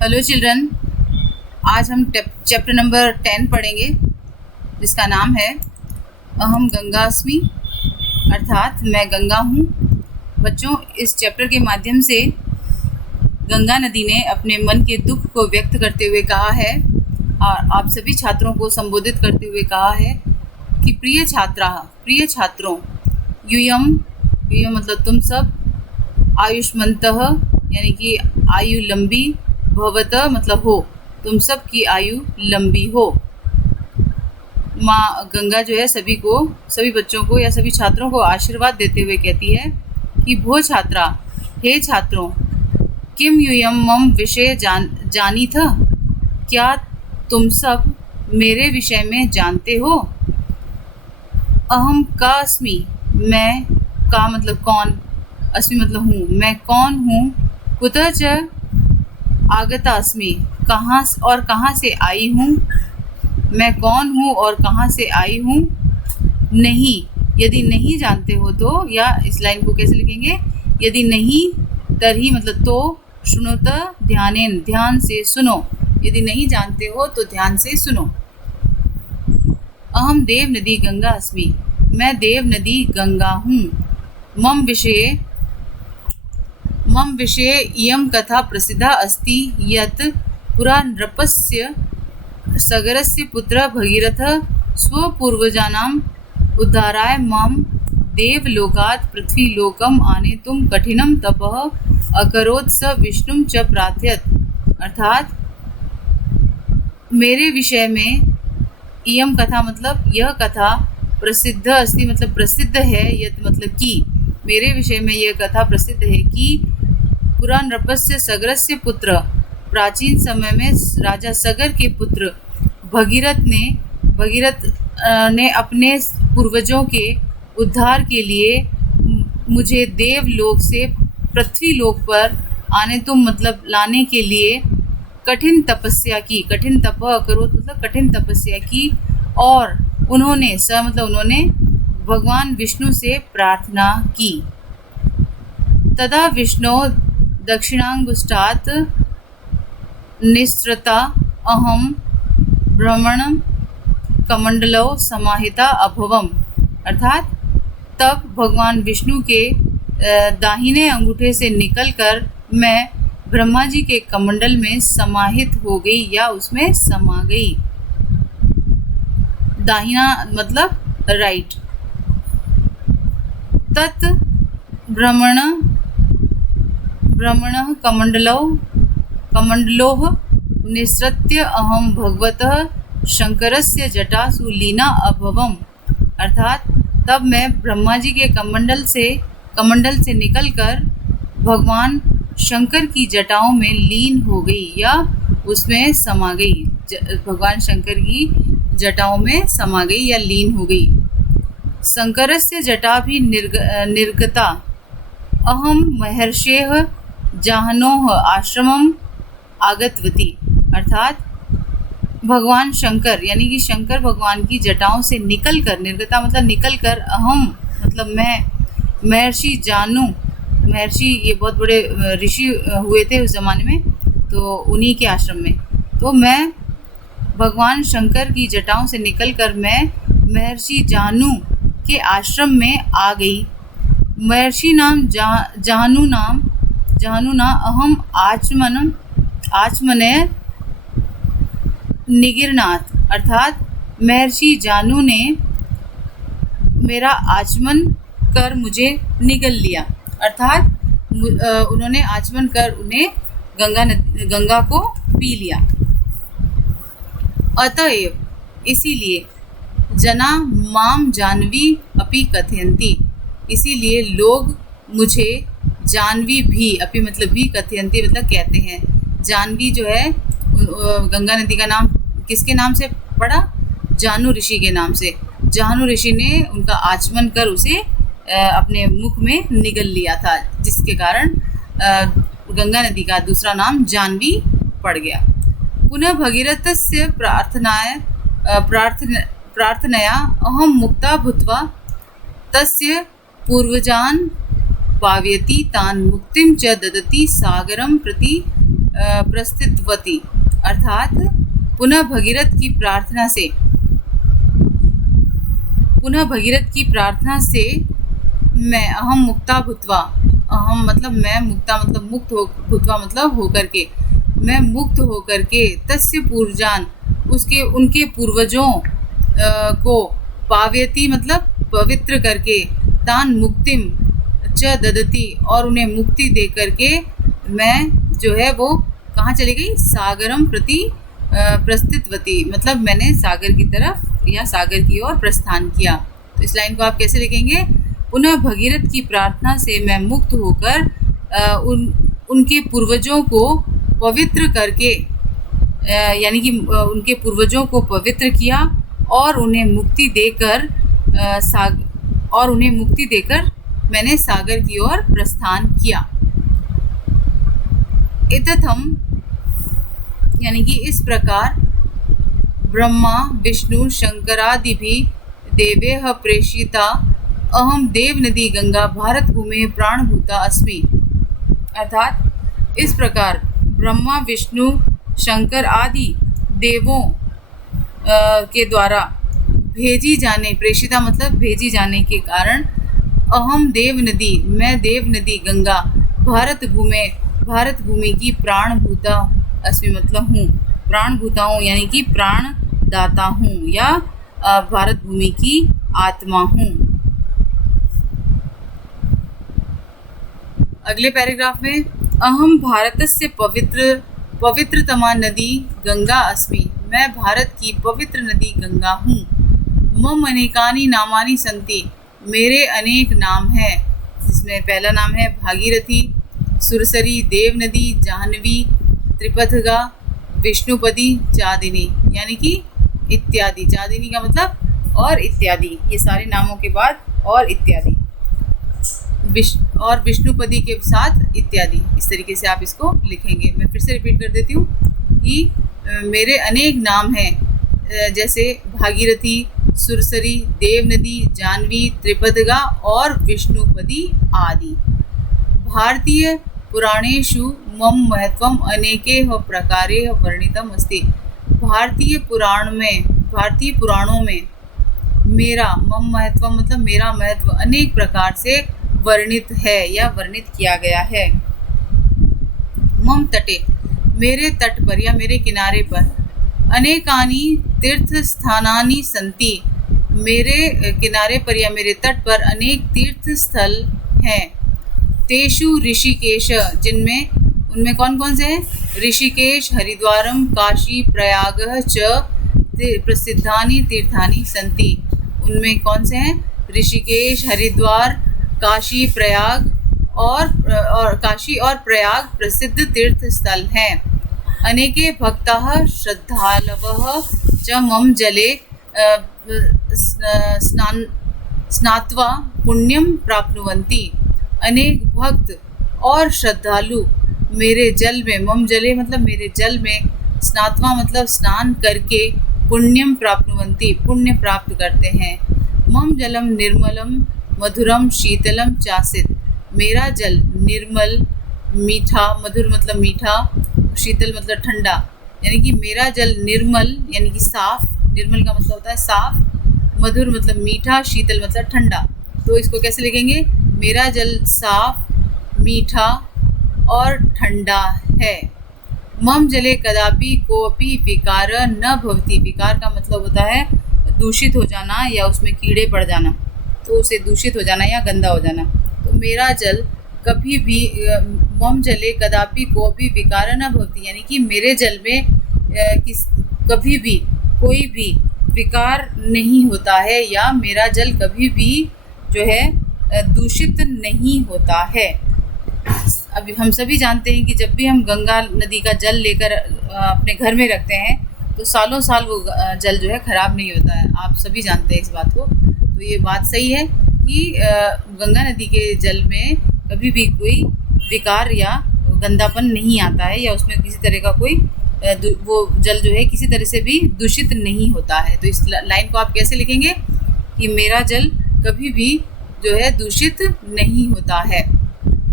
Hello children, आज हम chapter number 10 पढ़ेंगे जिसका नाम है अहम गंगास्मि, अर्थात मैं गंगा हूँ। बच्चों, इस चैप्टर के माध्यम से गंगा नदी ने अपने मन के दुख को व्यक्त करते हुए कहा है और आप सभी छात्रों को संबोधित करते हुए कहा है कि प्रिय छात्रों, यूयम मतलब तुम सब, आयुष्मन्तः यानी कि आयु लंबी, भवत मतलब हो, तुम सब की आयु लंबी हो। माँ गंगा जो है सभी बच्चों को या सभी छात्रों को आशीर्वाद देते हुए कहती है कि भो छात्रा, हे छात्रों, किम यूयम मम विषय जानी था, क्या तुम सब मेरे विषय में जानते हो। अहम का अस्मि, मैं का मतलब कौन, अस्मि मतलब हूँ, मैं कौन हूँ। कुतः च आगता अस्मि, कहाँ से आई हूँ। मैं कौन हूँ और कहाँ से आई हूँ। नहीं, यदि नहीं जानते हो तो, या इस लाइन को कैसे लिखेंगे, यदि नहीं तर्हि मतलब तो, शृणुत ध्यानेन, ध्यान से सुनो। यदि नहीं जानते हो तो ध्यान से सुनो। अहम देव नदी गंगा अस्मि, मैं देव नदी गंगा हूँ। मम विषये इयं कथा प्रसिद्धा अस्ति यत् पुरा नृपस्य सगरस्य पुत्रः भगीरथः स्वपूर्वजानाम् उद्धाराय मां देवलोकात् पृथ्वीलोकम् आनेतुं कठिनं तपः अकरोत्, स विष्णुं च प्रार्थयत्। अर्थात मेरे विषय में इयं कथा मतलब यह कथा प्रसिद्ध अस्ति मतलब प्रसिद्ध है, यत् मतलब कि मेरे विषय में यह कथा प्रसिद्ध है कि पुरा नृपस्य सगरस्य पुत्र, प्राचीन समय में राजा सगर के पुत्र भगीरथ ने अपने पूर्वजों के उद्धार के लिए मुझे देवलोक से पृथ्वीलोक पर आने तुम मतलब लाने के लिए कठिन तपस्या की, कठिन तप करो मतलब कठिन तपस्या की, और उन्होंने भगवान विष्णु से प्रार्थना की। तदा विष्णु दक्षिणांगुष्ठात् निःसृता अहम भ्रमण कमंडलो समाहिता अभवम। अर्थात तब भगवान विष्णु के दाहिने अंगूठे से निकलकर मैं ब्रह्मा जी के कमंडल में समाहित हो गई या उसमें समा गई। दाहिना मतलब राइट। तत् भ्रमण कमंडलोः निसृत्य अहम भगवतः शंकरस्य जटासु लीना अभवम। अर्थात तब मैं ब्रह्मा जी के कमंडल से निकलकर भगवान शंकर की जटाओं में लीन हो गई या उसमें समा गई। भगवान शंकर की जटाओं में समा गई या लीन हो गई। शंकरस्य जटा भी निर्गता अहम महर्षेः जाह्नोः आश्रमम आगतवती। अर्थात भगवान शंकर यानी कि शंकर भगवान की जटाओं से निकलकर, निर्गता मतलब निकलकर, अहम मतलब मैं, महर्षि ये बहुत बड़े ऋषि हुए थे उस ज़माने में, तो उन्हीं के आश्रम में, तो मैं भगवान शंकर की जटाओं से निकलकर मैं महर्षि जाह्नू के आश्रम में आ गई। महर्षि नाम जाह्नू ना अहम आचमनय निगिरनाथ। अर्थात महर्षि जाह्नू ने मेरा आचमन कर मुझे निगल लिया। अर्थात उन्होंने आचमन कर उन्हें गंगा को पी लिया। अतएव इसीलिए जना माम जानवी अपि कथयन्ति, इसीलिए लोग मुझे जानवी भी, अपि मतलब भी, कथयन्ति मतलब कहते हैं। जानवी जो है गंगा नदी का नाम किसके नाम से पड़ा, जाह्नू ऋषि के नाम से। जाह्नू ऋषि ने उनका आचमन कर उसे अपने मुख में निगल लिया था, जिसके कारण गंगा नदी का दूसरा नाम जानवी पड़ गया। पुनः भगीरथस्य प्रार्थनया अहम मुक्ता भूत्वा तस्य पूर्वजान् पावयति तान् मुक्तिं च ददति सागरं प्रति प्रस्थितवती, अर्थात पुनः भगीरथ की प्रार्थना से मैं अहम मुक्ता भूत्वा, अहम मतलब मैं, मुक्ता मतलब मुक्त हो, भूत्वा मतलब होकर के, मैं मुक्त होकर के, तस्य पूर्वजान उनके पूर्वजों को, पावयति मतलब पवित्र करके, तान मुक्तिम च ददति और उन्हें मुक्ति दे करके मैं जो है वो कहाँ चली गई, सागरम प्रति प्रस्थितवती, मतलब मैंने सागर की तरफ या सागर की ओर प्रस्थान किया। तो इस लाइन को आप कैसे लिखेंगे, पुनः भगीरथ की प्रार्थना से मैं मुक्त होकर उनके पूर्वजों को पवित्र करके, यानी कि उनके पूर्वजों को पवित्र किया और उन्हें मुक्ति देकर मैंने सागर की ओर प्रस्थान किया। इतथम यानी कि इस प्रकार ब्रह्मा विष्णु शंकरादि भी देवेह प्रेषिता अहम देव नदी गंगा भारत भूमि प्राणभूता अस्मि, अर्थात इस प्रकार ब्रह्मा विष्णु शंकर आदि देवों के द्वारा भेजी जाने, प्रेषिता मतलब भेजी जाने के कारण, अहम देव नदी मैं देव नदी गंगा भारत भूमि की प्राणभूता अस्मि मतलब हूँ, प्राणभूता हूँ यानी कि प्राण दाता हूँ या भारत भूमि की आत्मा हूँ। अगले पैराग्राफ में अहम भारतस्य पवित्रतमा नदी गंगा अस्मि, मैं भारत की पवित्र नदी गंगा हूँ। मम अनेकानि नामानि सन्ति, मेरे अनेक नाम हैं, जिसमें पहला नाम है भागीरथी, सुरसरी, देवनदी, जाह्नवी, त्रिपथगा, विष्णुपदी, चादिनी, यानी कि इत्यादि। चादिनी का मतलब और इत्यादि, ये सारे नामों के बाद और इत्यादि, और विष्णुपदी के साथ इत्यादि, इस तरीके से आप इसको लिखेंगे। मैं फिर से रिपीट कर देती हूँ कि मेरे अनेक नाम हैं, जैसे भागीरथी, सुरसरी, देवनदी, जाह्नवी, त्रिपथगा और विष्णुपदी आदि। भारतीय पुराणेषु मम महत्वम अनेकेह प्रकारेह वर्णितम अस्ति, भारतीय पुराणों में मेरा मम महत्व मतलब मेरा महत्व अनेक प्रकार से वर्णित है या वर्णित किया गया है। मम तटे मेरे तट पर या मेरे किनारे पर, अनेकानि तीर्थ स्थानानि सन्ति, मेरे किनारे पर या मेरे तट पर अनेक तीर्थ स्थल हैं। तेषु ऋषिकेश, जिनमें उनमें कौन कौन से हैं, ऋषिकेश, हरिद्वारम, काशी, प्रयाग च प्रसिद्धानि तीर्थानि सन्ति, उनमें कौन से हैं, ऋषिकेश, हरिद्वार, काशी, प्रयाग और काशी और प्रयाग प्रसिद्ध तीर्थ स्थल हैं। अनेके भक्ताः श्रद्धालवः च मम जले स्नात्वा पुण्यम प्राप्नुवन्ति, अनेक भक्त और श्रद्धालु मेरे जल में, मम जले मतलब मेरे जल में, स्नात्वा मतलब स्नान करके, पुण्यम प्राप्नुवन्ति पुण्य प्राप्त करते हैं। मम जलम निर्मलम मधुरम शीतलम चासित, मेरा जल निर्मल मीठा, मधुर मतलब मीठा, शीतल मतलब ठंडा, यानी कि मेरा जल निर्मल यानी कि साफ, निर्मल का मतलब होता है साफ, मधुर मतलब मीठा, शीतल मतलब ठंडा। तो इसको कैसे लिखेंगे, मेरा जल साफ, मीठा और ठंडा है। मम जले कदापि कोपि विकार न भवति, विकार का मतलब होता है दूषित हो जाना या उसमें कीड़े पड़ जाना, तो उसे दूषित हो जाना या गंदा हो जाना। तो मेरा जल कभी भी, मम जले कदापि कोपि विकार न भवति, यानी कि मेरे जल में कभी भी कोई भी विकार नहीं होता है या मेरा जल कभी भी जो है दूषित नहीं होता है। अभी हम सभी जानते हैं कि जब भी हम गंगा नदी का जल लेकर अपने घर में रखते हैं तो सालों साल वो जल जो है ख़राब नहीं होता है, आप सभी जानते हैं इस बात को। तो ये बात सही है कि गंगा नदी के जल में कभी भी कोई विकार या गंदापन नहीं आता है या उसमें किसी तरह का कोई वो जल जो है किसी तरह से भी दूषित नहीं होता है। तो इस लाइन को आप कैसे लिखेंगे कि मेरा जल कभी भी जो है दूषित नहीं होता है।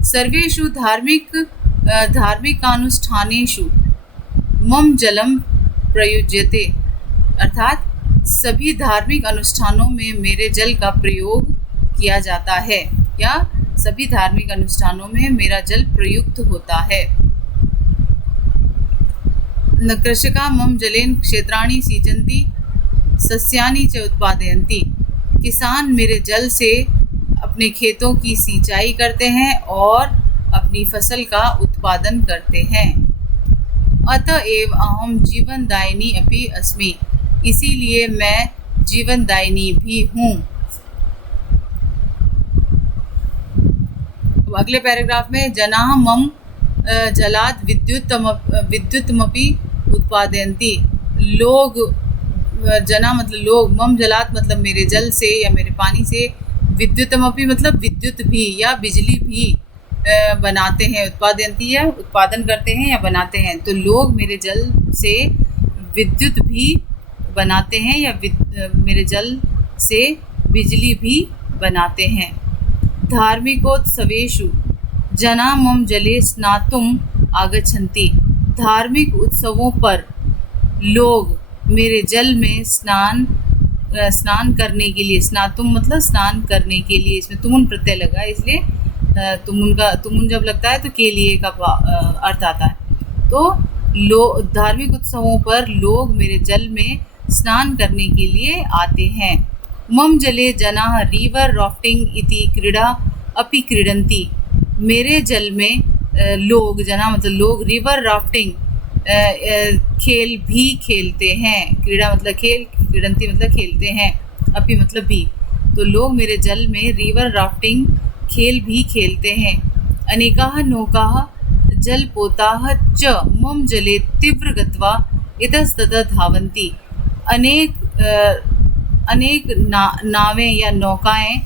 सर्वेषु धार्मिक धार्मिकानुष्ठानेषु मम जलम प्रयुज्यते, अर्थात सभी धार्मिक अनुष्ठानों में मेरे जल का प्रयोग किया जाता है, या सभी धार्मिक अनुष्ठानों में मेरा जल प्रयुक्त होता है। न कृषका मम जलेन क्षेत्राणि सिंचन्ति सस्यानि च उत्पादयन्ति, किसान मेरे जल से अपने खेतों की सिंचाई करते हैं और अपनी फसल का उत्पादन करते हैं। अतएव अहम जीवनदायिनी अपि अस्मि, इसीलिए मैं जीवनदायिनी भी हूँ। अगले पैराग्राफ में जनाः मम जलाद विद्युतमपि उत्पादयन्ति, लोग, जना मतलब लोग, मम जलात मतलब मेरे जल से या मेरे पानी से, विद्युतमपि मतलब विद्युत भी या बिजली भी बनाते हैं, उत्पादयन्ति या उत्पादन करते हैं या बनाते हैं। तो लोग मेरे जल से विद्युत भी बनाते हैं या मेरे जल से बिजली भी बनाते हैं। धार्मिकोत्सवेषु जना मम जले स्नातुम आगच्छन्ति, धार्मिक उत्सवों पर लोग मेरे जल में स्नान करने के लिए, स्नातुम मतलब स्नान करने के लिए, इसमें तुमुन प्रत्यय लगा है, इसलिए तुमुन जब लगता है तो के लिए का अर्थ आता है। तो धार्मिक उत्सवों पर लोग मेरे जल में स्नान करने के लिए आते हैं। मम जले जनाः रिवर राफ्टिंग इति क्रीड़ा अपि क्रीडन्ति, मेरे जल में लोग, जना मतलब लोग, रिवर राफ्टिंग खेल भी खेलते हैं, क्रीड़ा मतलब खेल, क्रीडन्ति मतलब खेलते हैं, अपि मतलब भी, तो लोग मेरे जल में रिवर राफ्टिंग खेल भी खेलते हैं। अनेकाः नौकाः जलपोताः च मम जले तीव्र गत्वा इतस्ततः धावन्ति, अनेक नावें या नौकाएं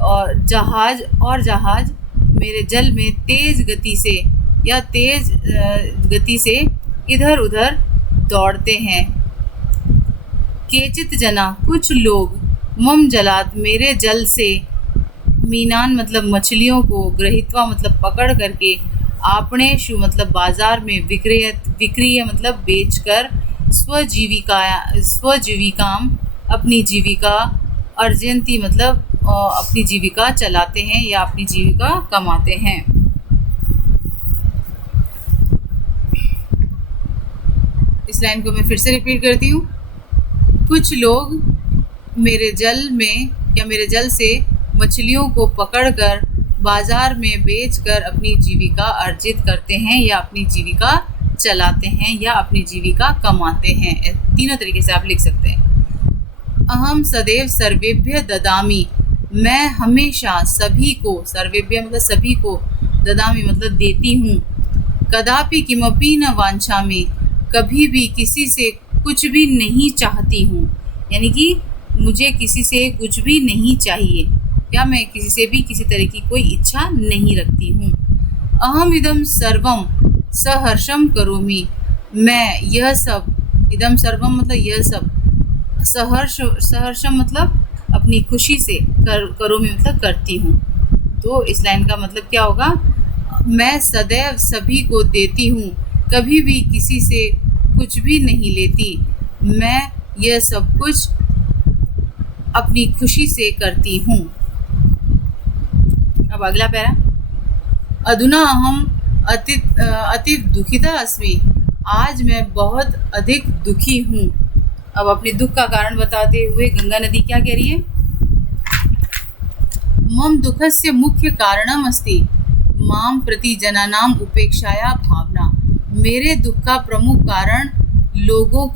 और जहाज मेरे जल में तेज गति से इधर उधर दौड़ते हैं। केचित जना, कुछ लोग, मम जलात मेरे जल से, मीनान मतलब मछलियों को, गृहीत्वा मतलब पकड़ करके, आपणेषु मतलब बाजार में, विक्रीय मतलब बेचकर, स्वजीविकाम अपनी जीविका, अर्जयन्ति मतलब अपनी जीविका चलाते हैं या अपनी जीविका कमाते हैं। इस लाइन को मैं फिर से रिपीट करती हूँ। कुछ लोग मेरे जल में या मेरे जल से मछलियों को पकड़कर बाजार में बेचकर अपनी जीविका अर्जित करते हैं या अपनी जीविका चलाते हैं या अपनी जीविका कमाते हैं। तीनों तरीके से आप लिख सकते हैं। अहम सदैव सर्वेभ्य ददामि, मैं हमेशा सभी को, सर्वेभ्य मतलब सभी को, ददामि मतलब देती हूँ। कदापि किमपि न वांछामि, कभी भी किसी से कुछ भी नहीं चाहती हूँ, यानी कि मुझे किसी से कुछ भी नहीं चाहिए, या मैं किसी से भी किसी तरह की कोई इच्छा नहीं रखती हूँ। अहम इदम सर्वम सहर्षम करोमि, मैं यह सब, इदम सर्वम मतलब यह सब, सहर्षम मतलब अपनी खुशी से, करोमि मतलब करती हूँ। तो इस लाइन का मतलब क्या होगा? मैं सदैव सभी को देती हूँ, कभी भी किसी से कुछ भी नहीं लेती, मैं यह सब कुछ अपनी खुशी से करती हूँ। अब अगला पैरा, अधुना अहम अति दुखिता अस्मि, आज मैं बहुत अधिक दुखी हूँ। अब अपने दुख का कारण बताते हुए गंगा नदी क्या कह रही है? मम दुखस्य मुख्य कारणम अस्ति माम प्रति जनानाम उपेक्षाया भावना, मेरे दुख का प्रमुख कारण लोगों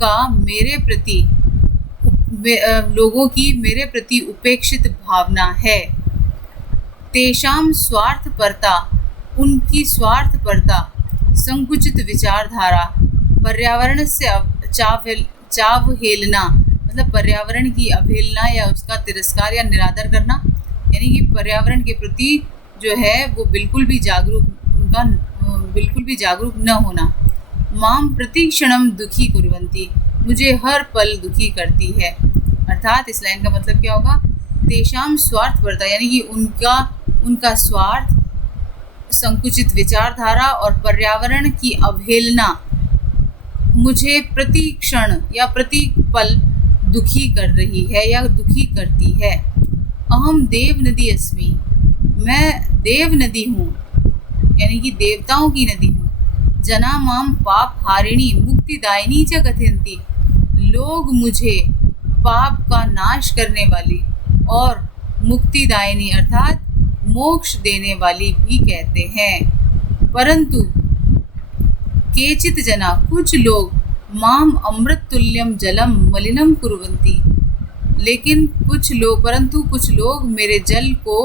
की मेरे प्रति उपेक्षित भावना है। तेषाम स्वार्थपरता, उनकी स्वार्थपरता, संकुचित विचारधारा, पर्यावरण से चावहेलना मतलब पर्यावरण की अवहेलना या उसका तिरस्कार या निरादर करना, यानी कि पर्यावरण के प्रति जो है वो बिल्कुल भी जागरूक न होना। माम प्रतिक्षणम दुखी कुर्वन्ति, मुझे हर पल दुखी करती है। अर्थात इस लाइन का मतलब क्या होगा? तेषाम स्वार्थपरता, यानी कि उनका स्वार्थ, संकुचित विचारधारा और पर्यावरण की अवहेलना मुझे प्रति क्षण या प्रति पल दुखी कर रही है या दुखी करती है। अहम देव नदी अस्मि, मैं देव नदी हूँ, यानी कि देवताओं की नदी हूँ। जना माम पाप हारिणी मुक्तिदायिनी च कथयन्ति, लोग मुझे पाप का नाश करने वाली और मुक्तिदायिनी अर्थात मोक्ष देने वाली भी कहते हैं। परंतु केचित जना, कुछ लोग माम अमृत तुल्यम जलम मलिनम कुर्वन्ति, लेकिन परंतु कुछ लोग मेरे जल को,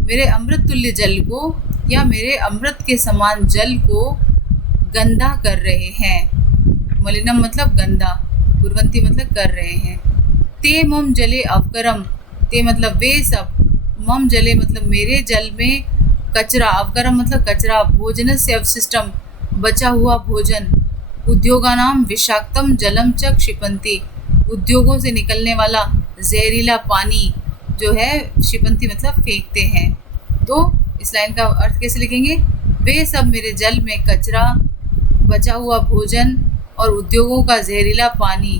मेरे अमृत तुल्य जल को या मेरे अमृत के समान जल को गंदा कर रहे हैं। मलिनम मतलब गंदा, कुर्वन्ति मतलब कर रहे हैं। ते मम जले अवकरम, ते मतलब वे सब, मम जले मतलब मेरे जल में कचरा, अवकरम मतलब कचरा, भोजन से अवशिष्टम बचा हुआ भोजन, उद्योगानाम विषाक्तम जलम च क्षिपन्ति, उद्योगों से निकलने वाला जहरीला पानी जो है, क्षिपन्ति मतलब फेंकते हैं। तो इस लाइन का अर्थ कैसे लिखेंगे? वे सब मेरे जल में कचरा, बचा हुआ भोजन और उद्योगों का जहरीला पानी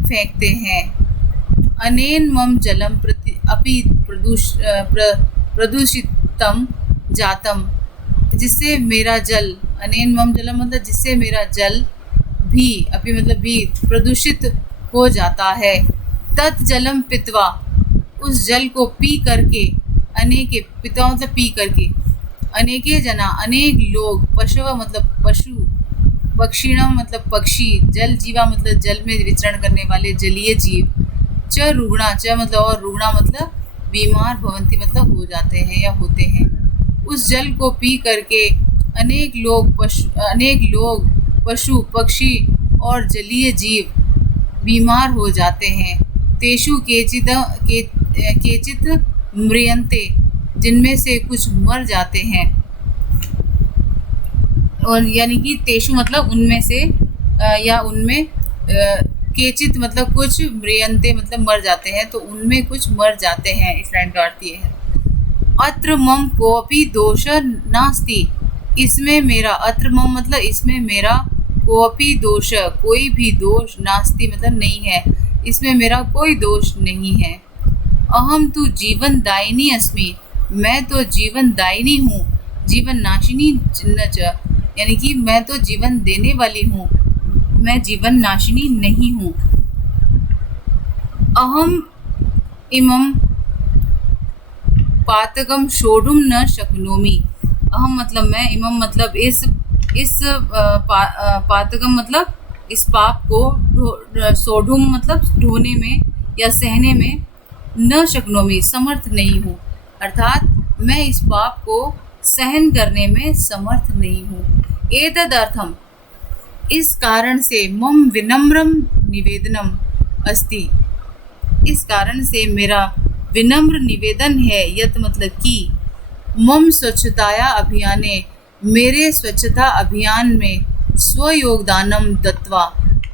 फेंकते हैं। अनेन मम जलम अपि प्रदूषितम जातम, जिससे मेरा जल, अनेन मम जलम मतलब जिससे मेरा जल भी, अपि मतलब भी, प्रदूषित हो जाता है। तत् जलम पित्वा, उस जल को पी करके, अनेके, पित्वा मतलब पी करके, अनेके जना अनेक लोग, पशव मतलब पशु, पक्षिणम मतलब पक्षी, जल जीवा मतलब जल में विचरण करने वाले जलीय जीव, च रुग्णा, च मतलब और, रुग्णा मतलब बीमार, भवंती मतलब हो जाते हैं या होते हैं। उस जल को पी करके अनेक लोग पशु पक्षी और जलीय जीव बीमार हो जाते हैं। तेषु केचित म्रियन्ते, जिनमें से कुछ मर जाते हैं। और यानी कि तेषु मतलब उनमें से, या उनमें, केचित मतलब कुछ, म्रियन्ते मतलब मर जाते हैं, तो उनमें कुछ मर जाते हैं। इस लाइन का अर्थ ये है। अत्र मम कोऽपि दोष नास्ति, इसमें मेरा, अत्र मम मतलब इसमें मेरा, कोऽपि दोष कोई भी दोष, नास्ति मतलब नहीं है, इसमें मेरा कोई दोष नहीं है। अहम तु जीवन दायिनी अस्मि, मैं तो जीवन दायिनी हूँ, जीवन नाशिनी न च, यानी कि मैं तो जीवन देने वाली हूँ, मैं जीवन नाशिनी नहीं हूँ। अहम इमं पातकम सोढुम न शक्नोमि, अहम मतलब मैं, इमम मतलब इस पातकम मतलब इस पाप को, सोढुम मतलब ढोने में या सहने में, न शक्नोमि समर्थ नहीं हूँ, अर्थात मैं इस पाप को सहन करने में समर्थ नहीं हूँ। एतदर्थम, इस कारण से, मम विनम्रम निवेदनम अस्ति, इस कारण से मेरा विनम्र निवेदन है, यत मतलब कि, मम स्वच्छताया अभियाने, मेरे स्वच्छता अभियान में, स्वयोगदानम दत्वा,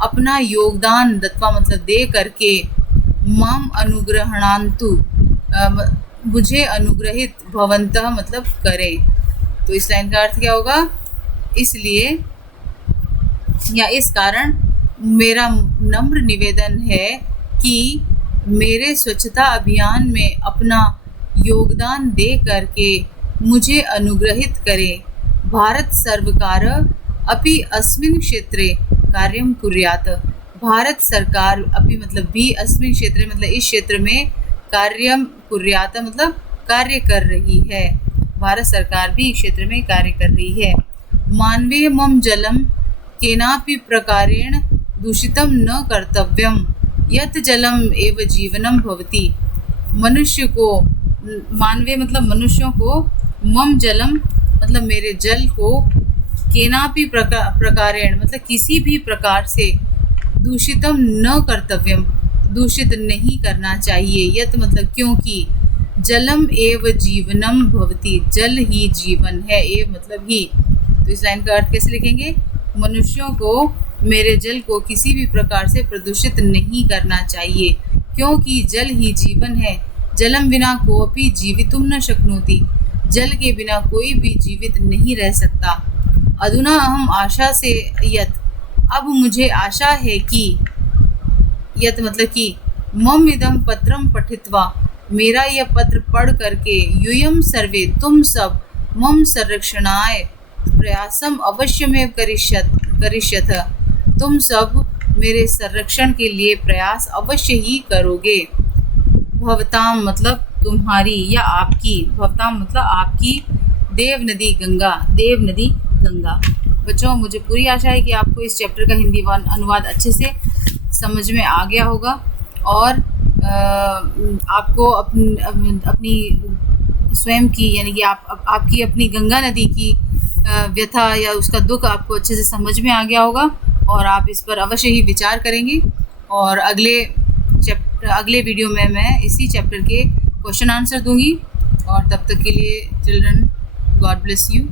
अपना योगदान, दत्वा मतलब दे करके, माम अनुग्रहणान्तु, मुझे अनुग्रहित, भवन्तः मतलब करें। तो इस लाइन का अर्थ क्या होगा? इसलिए या इस कारण मेरा नम्र निवेदन है कि मेरे स्वच्छता अभियान में अपना योगदान दे करके मुझे अनुग्रहित करें। भारत सर्वकार अपि अस्मिन् क्षेत्रे कार्यं कुर्यात्, भारत सरकार अपि मतलब भी, अस्मिन् क्षेत्रे मतलब इस क्षेत्र में, कार्यं कुर्यात् मतलब कार्य कर रही है, भारत सरकार भी इस क्षेत्र में कार्य कर रही है। मानवीय मम जलम केनापि प्रकारेण दूषितं न कर्तव्यम, यत् जलम एव जीवनम भवति, मनुष्य को, मानवीय मतलब मनुष्यों को, मम जलम मतलब मेरे जल को, केनापि प्रकारेण मतलब किसी भी प्रकार से, दूषितम न कर्तव्यम दूषित नहीं करना चाहिए, यत् मतलब क्योंकि, जलम एव जीवनम भवति जल ही जीवन है, एव मतलब ही। तो इस लाइन का अर्थ कैसे लिखेंगे? मनुष्यों को मेरे जल को किसी भी प्रकार से प्रदूषित नहीं करना चाहिए, क्योंकि जल ही जीवन है। जलम विना कोऽपि जीवितुम न शक्नोति, जल के बिना कोई भी जीवित नहीं रह सकता। अधुना अहम आशा से यत, अब मुझे आशा है कि, यत मतलब कि, मम इदम पत्रम पठित्वा, मेरा यह पत्र पढ़ करके, यूयम सर्वे, तुम सब, मम संरक्षणाय प्रयासम अवश्यमेव करिष्यथ, तुम सब मेरे संरक्षण के लिए प्रयास अवश्य ही करोगे। भवताम मतलब तुम्हारी या आपकी, भवताम मतलब आपकी, देव नदी गंगा। बच्चों, मुझे पूरी आशा है कि आपको इस चैप्टर का हिंदी अनुवाद अच्छे से समझ में आ गया होगा और आपको अपनी स्वयं की, यानी कि आपकी अपनी गंगा नदी की व्यथा या उसका दुख आपको अच्छे से समझ में आ गया होगा और आप इस पर अवश्य ही विचार करेंगे। और अगले वीडियो में मैं इसी चैप्टर के क्वेश्चन आंसर दूंगी। और तब तक के लिए चिल्ड्रन, गॉड ब्लेस यू।